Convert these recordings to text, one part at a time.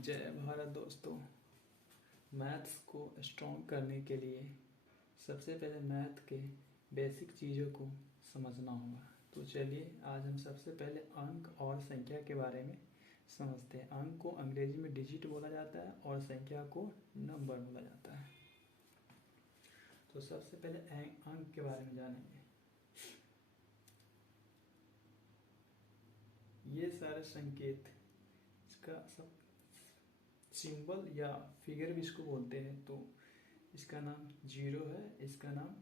जय भारत दोस्तों। मैथ्स को स्ट्रॉन्ग करने के लिए सबसे पहले मैथ के बेसिक चीज़ों को समझना होगा। तो चलिए आज हम सबसे पहले अंक और संख्या के बारे में समझते हैं। अंक को अंग्रेजी में डिजिट बोला जाता है और संख्या को नंबर बोला जाता है। तो सबसे पहले अंक के बारे में जानेंगे। ये सारे संकेत, इसका सब सिंबल या फिगर भी इसको बोलते हैं। तो इसका नाम 0 है, इसका नाम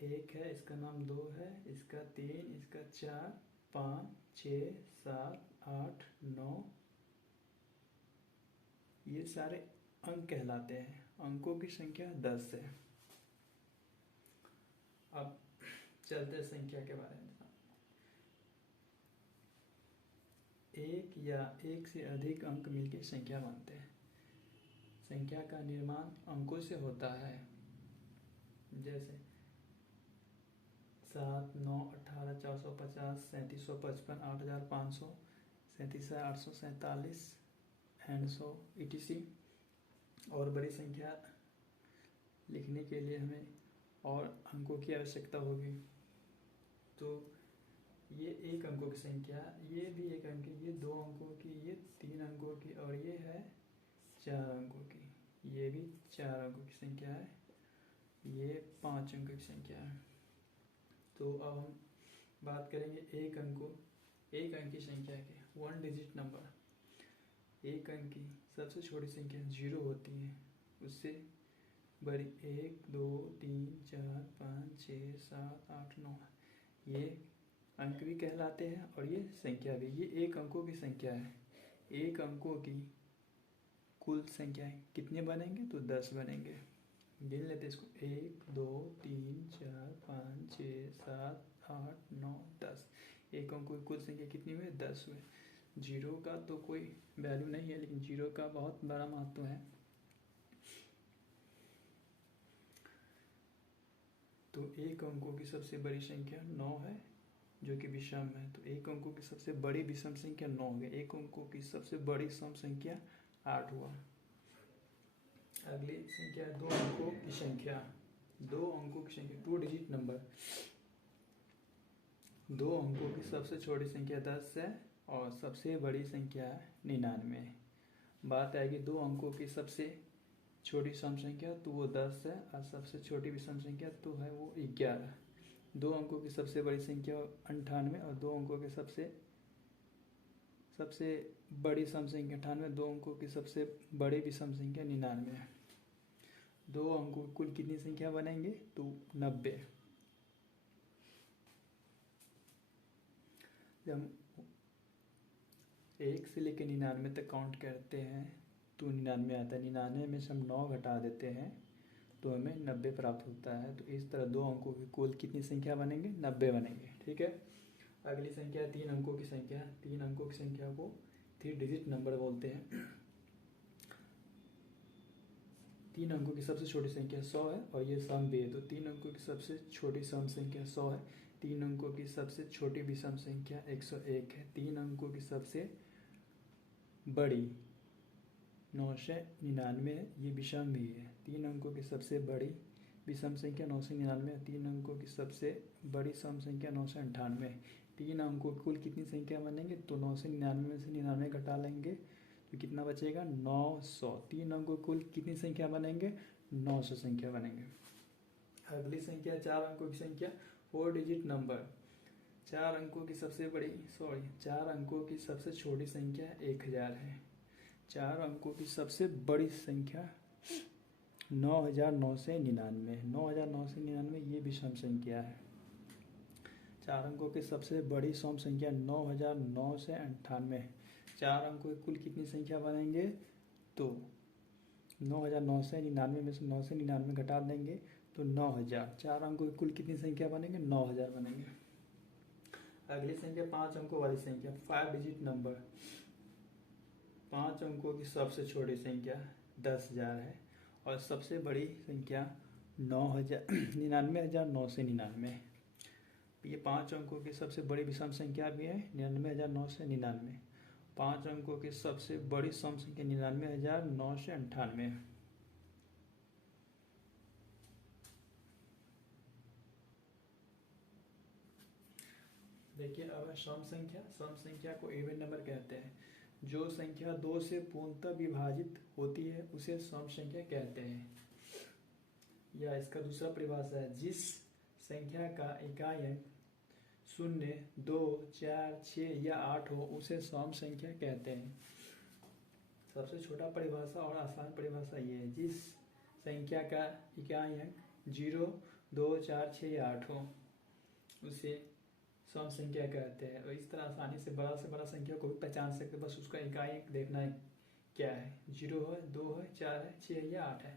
1 है, इसका नाम 2 है, इसका 3, इसका 4, 5, 6, 7, 8, 9, ये सारे अंक कहलाते हैं। अंकों की संख्या 10 है। अब चलते हैं संख्या के बारे में। एक या एक से अधिक अंक मिलकर संख्या बनते हैं। संख्या का निर्माण अंकों से होता है, जैसे 7, 9, 18, 450, 3755, 8500, 37,847 एंड सो etc। और बड़ी संख्या लिखने के लिए हमें और अंकों की आवश्यकता होगी। तो ये एक अंकों की संख्या, ये भी एक अंक की, ये 2 अंकों की, ये 3 अंकों की, और ये है 4 अंकों की। ये भी 4 अंकों की संख्या है, ये 5 अंकों की संख्या है। तो अब हम बात करेंगे एक अंक की संख्या के, 1 डिजिट नंबर। एक अंक की सबसे छोटी संख्या 0 होती है, उससे बड़ी 1, 2, 3, 4, 5, 6, 7, 8, 9, ये अंक भी कहलाते हैं और ये संख्या भी। ये एक अंकों की संख्या है। एक अंकों की कुल संख्याएं कितने बनेंगे? तो 10 बनेंगे। गिन लेते इसको, 1, 2, 3, 4, 5, 6, 7, 8, 9, 10। एक अंकों की कुल संख्या कितनी हुई? 10 हुए। 0 का तो कोई वैल्यू नहीं है, लेकिन 0 का बहुत बड़ा महत्व है। तो एक अंकों की सबसे बड़ी संख्या 9 है, जो कि विषम है। तो एक अंकों की सबसे बड़ी विषम संख्या 9 हो गई। एक अंकों की सबसे बड़ी सम संख्या 8 हुआ। अगली संख्या 2 अंकों की संख्या। 2 अंकों की संख्या, 2 डिजिट नंबर। 2 अंकों की सबसे छोटी संख्या 10 है और सबसे बड़ी संख्या 99। बात आएगी 2 अंकों की सबसे छोटी सम संख्या, तो वो 10 है, और सबसे छोटी विषम संख्या तो है वो 11। 2 अंकों की सबसे बड़ी संख्या 98 और 2 अंकों के सबसे बड़ी सम संख्या 98। 2 अंकों की सबसे बड़ी विषम संख्या 99 है। 2 अंकों की कुल कितनी संख्या बनेंगे? तो 90। जब हम 1 से लेकर 99 तक काउंट करते हैं तो 99 आता है। 99 में से हम 9 घटा देते हैं तो हमें 90 प्राप्त होता है। तो इस तरह 2 अंकों की कुल कितनी संख्या बनेंगे? 90 बनेंगे। ठीक है। अगली संख्या 3 अंकों की संख्या। 3 अंकों की संख्या को 3 डिजिट नंबर बोलते हैं। 3 अंकों की सबसे छोटी संख्या 100 है और ये सम भी है। तो 3 अंकों की सबसे छोटी सम संख्या 100 है। 3 अंकों की सबसे छोटी विषम संख्या 101 है। 3 अंकों की सबसे बड़ी 999 है, ये विषम भी है। 3 अंकों की सबसे बड़ी विषम संख्या 999 है। 3 अंकों की सबसे बड़ी सम संख्या 998 है। 3 अंकों की कुल कितनी संख्या बनेंगे? तो 999 में से 99 घटा लेंगे तो कितना बचेगा? 900। 3 अंकों की कुल कितनी संख्या बनेंगे? 900 संख्या बनेंगे। अगली संख्या 4 अंकों की संख्या, 4 डिजिट नंबर। 4 अंकों की छोटी संख्या 1000 है। 4 अंकों की सबसे बड़ी संख्या 9999। 9999 ये विषम संख्या है। 4 अंकों की सबसे बड़ी सम संख्या 9998। 4 अंकों की कुल कितनी संख्या बनेंगे? तो 9999 में से 999 घटा देंगे तो 9000। 4 अंकों की कुल कितनी संख्या बनेंगे? 9000 बनेंगे। अगली संख्या 5 अंकों वाली संख्या, 5 डिजिट नंबर। 5 अंकों की सबसे छोटी संख्या 10,000 है और सबसे बड़ी संख्या 99,999। ये 5 अंकों की सबसे बड़ी विषम संख्या भी है 99,999। 5 अंकों की सबसे बड़ी सम संख्या 99,998। देखिए अब सम संख्या को इवन नंबर कहते हैं। जो संख्या 2 से पूर्णतः विभाजित होती है उसे सम संख्या कहते हैं। या इसका दूसरा परिभाषा है, जिस संख्या का इकाई अंक 0, 2, 4, 6 या 8 हो उसे सम संख्या कहते हैं। सबसे छोटा परिभाषा और आसान परिभाषा ये है, जिस संख्या का इकाई अंक 0, 2, 4, 6 या 8 हो उसे सम संख्या कहते हैं। और इस तरह आसानी से बड़ा संख्या को भी पहचान सकते, बस उसका इकाई अंक देखना है क्या है, 0 है, 2 है, 4 है, 6 है या 8 है।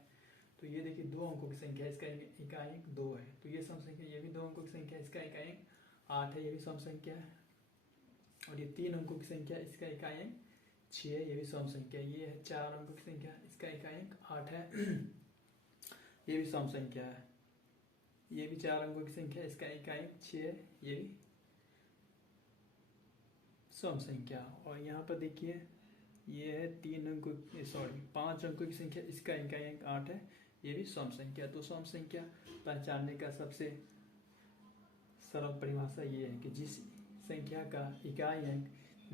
तो ये देखिए 2 अंकों की संख्या, इसका इकाई अंक 2 है, तो ये सम संख्या। ये भी 2 अंकों की संख्या, इसका इकाई अंक 8 है, ये भी सम संख्या है। और ये 3 अंकों की संख्या, इसका इकाई अंक 6 है, ये भी सम संख्या। ये है 4 अंकों की संख्या, इसका इकाई अंक 8 है, ये भी सम संख्या है। ये भी 4 अंकों की संख्या, इसका इकाई अंक 6 है, ये भी सम संख्या। और यहाँ पर देखिए ये है 5 अंकों की संख्या, इसका इकाई अंक 8 है, ये भी सम संख्या। तो सम संख्या पहचानने का सबसे सरल परिभाषा ये है कि जिस संख्या का इकाई अंक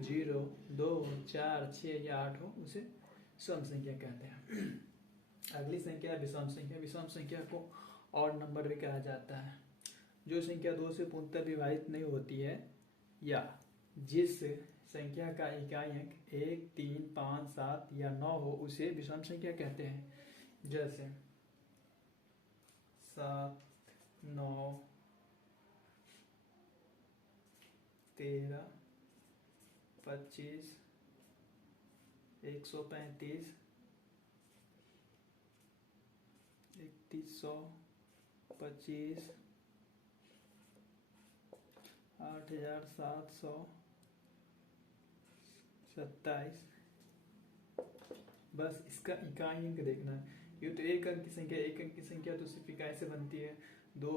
0, 2, 4, 6 या 8 हो उसे सम संख्या कहते हैं। अगली संख्या है विषम संख्या। विषम संख्या को और नंबर भी कहा जाता है। जो संख्या 2 से पूर्णतः विभाजित नहीं होती है या जिस संख्या का इकाई अंक 1, 3, 5, 7 या 9 हो उसे विषम संख्या कहते हैं। जैसे 7, 9, 13, 25, 135, 3100, 25, 8700, 27। बस इसका इकाई अंक देखना है। ये तो एक अंक की संख्या तो सिर्फ इकाई से बनती है। दो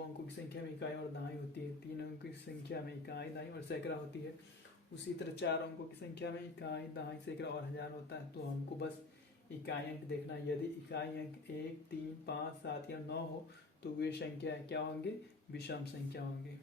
अंकों की संख्या में इकाई और दहाई होती है। 3 अंकों की संख्या में इकाई, दहाई और सैकड़ा होती है। उसी तरह 4 अंकों की संख्या में इकाई, दहाई, सैकड़ा और हजार होता है। तो हमको बस इकाई अंक देखना है। यदि इकाई अंक 1, 3, 5, 7 या 9 हो तो वे संख्या क्या होंगे, विषम संख्या होंगे।